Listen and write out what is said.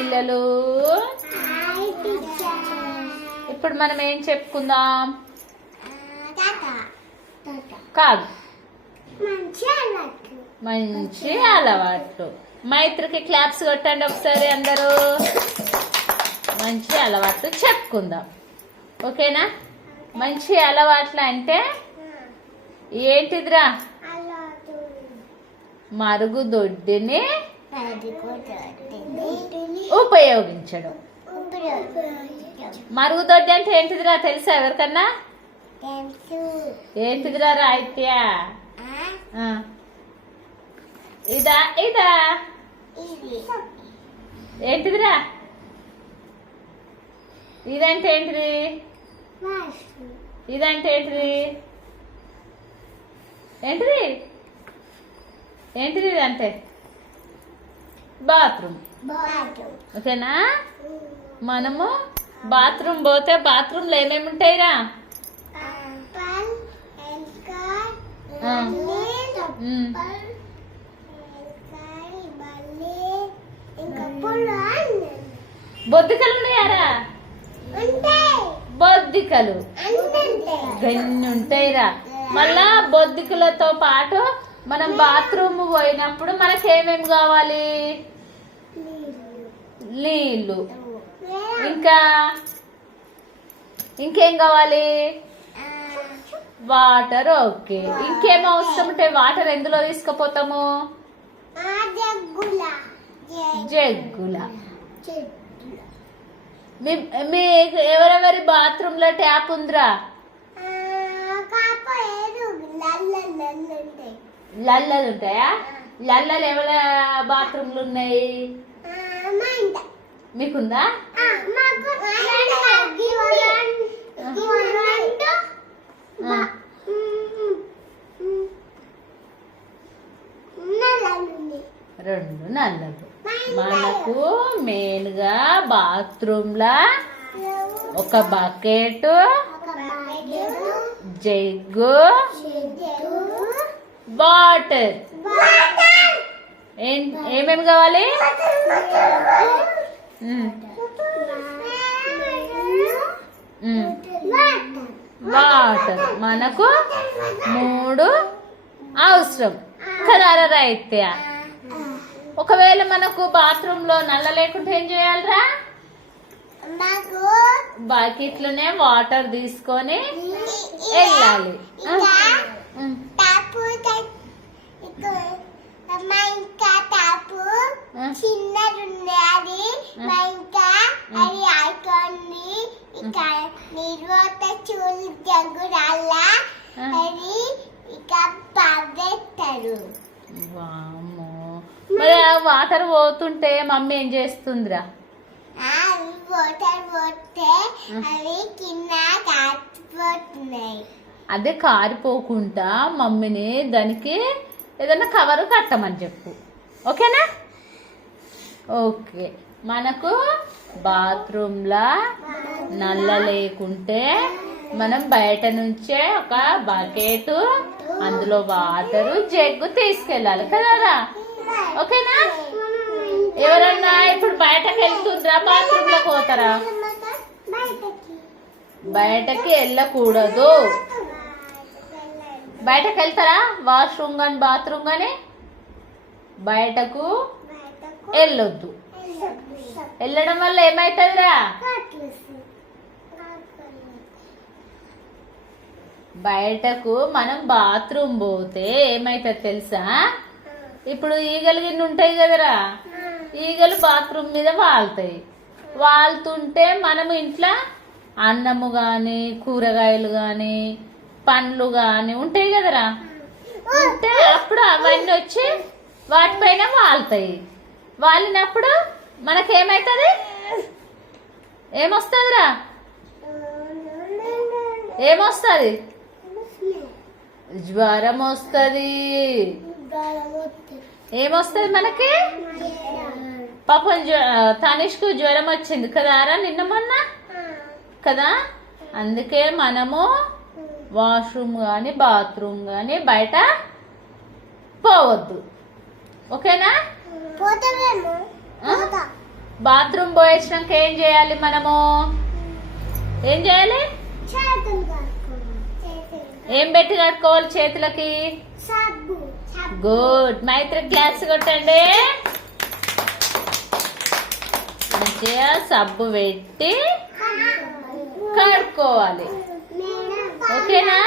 పిల్లలు? ఇప్పుడు మనం ఏం చెప్పుకుందాం? కాదు. మంచి అలవాట్లు మైత్రికి క్లాప్స్ కొట్టండి ఒకసారి అందరూ. మంచి అలవాట్లు చెప్పుకుందాం. ఓకేనా? మంచి అలవాట్లు అంటే ఏంటిదిరా? మరుగుదొడ్డిని ఉపయోగించడం. మరుగుదొడ్డి అంటే ఏంటిదిరా తెలుసా ఎవరికన్నా? ఏంటిదిరా రాయిత్య. ఇదా ఇదా. ఏంటిదిరా? ఇదంటే ఏంటిది? ఇదంటే ఏంటిది? ఏంటిది? ఏంటిది ఇదంటే? బాత్రూమ్. ఓకేనా మనము బాత్రూమ్ పోతే బాత్రూంలో ఏమేమి ఉంటాయిరా. బొద్దికలు ఉన్నాయారా? బొద్దికలు. గన్ని ఉంటాయిరా. మళ్ళా బొద్దికలతో పాటు మనం బాత్రూమ్ పోయినప్పుడు మనకి ఏమేమి కావాలి? నీళ్ళు. ఇంకా? ఇంకేం కావాలి? Water okay. ఇంకేం అవసరం ఉంటే వాటర్ ఎందులో తీసుకుపోతాము? జగ్గుల. మీ ఎవరెవరి బాత్రూమ్లో ట్యాప్ ఉందిరా? లల్లలు ఉంటాయా? లల్లలు ఎవరి బాత్రూమ్లు ఉన్నాయి? మీకుందా. రెండు నల్లలు. మనకు మెయిన్గా బాత్రూమ్ లా ఒక బకెట్ జగ్గు వాటర్. ఏమేమి కావాలి. వాటర్. మనకు మూడు అవసరం. కదా రైత్య? ఒకవేళ మనకు బాత్రూమ్లో నల్ల లేకుంటే ఏం చేయాలిరా? బకెట్లోనే వాటర్ తీసుకొని వెళ్ళాలి ఆ, ఉమ్, ఆ, చిన్నది ఉంది అది ఇంకా అది ఆడుకోండి ఇక నిర్వాత చూలు ఆ. అది ఇక వామ్మో. మరి ఆ వాటర్ పోతుంటే మమ్మీ ఏం చేస్తుందిరా? పోతారు పోతే అవి కింద కాచిపోతున్నాయి అదే కారిపోకుండా మమ్మీని దానికి ఏదైనా కవర్ కట్టమని చెప్పు. ఓకేనా? ఓకే. మనకు బాత్రూమ్లా నల్ల లేకుంటే మనం బయట నుంచే ఒక బకెట్ అందులో వాటరు జగ్గు తీసుకెళ్ళాలి కదరా? ఓకేనా? ఎవరన్నా ఇప్పుడు బయటకు వెళ్తుండ్రా బాత్రూమ్లో పోతారా? బయటకి వెళ్ళకూడదు. బయటకు వెళ్తారా? వాష్రూమ్ కానీ బాత్రూమ్ కానీ బయటకు వెళ్ళొద్దు. వెళ్ళడం వల్ల ఏమవుతుందిరా బయటకు మనం బాత్రూమ్ పోతే ఏమవుతుంది తెలుసా? ఇప్పుడు ఈగలు గిన్నె ఉంటాయి కదరా? ఈగలు బాత్రూమ్ మీద వాళ్తాయి. వాళ్తుంటే మనం ఇంట్లో అన్నము కానీ కూరగాయలు కానీ పండ్లు కానీ ఉంటాయి కదరా? ఉంటే అప్పుడు అవన్నీ వచ్చి వాటిపైన వాళ్తాయి. వాలినప్పుడు మనకేమవుతుంది ఏమొస్తుందిరా? ఏమొస్తుంది? జ్వరం వస్తుంది ఏమొస్తుంది మనకి? పాపం తనిష్కు జ్వరం వచ్చింది కదారా నిన్న మొన్న? కదా? అందుకే మనము వాష్రూమ్ కానీ బాత్రూమ్ కానీ బయట పోవద్దు. ఓకేనా? బాత్రూమ్ పోయేసినాక ఏం చేయాలి మనము? ఏం చేయాలి? ఏం పెట్టి కట్టుకోవాలి చేతులకి? గుడ్. మైత్రి క్లాస్ కొట్టండి. మంచిగా సబ్బు పెట్టి కడుక్కోవాలి. ఓకేనా?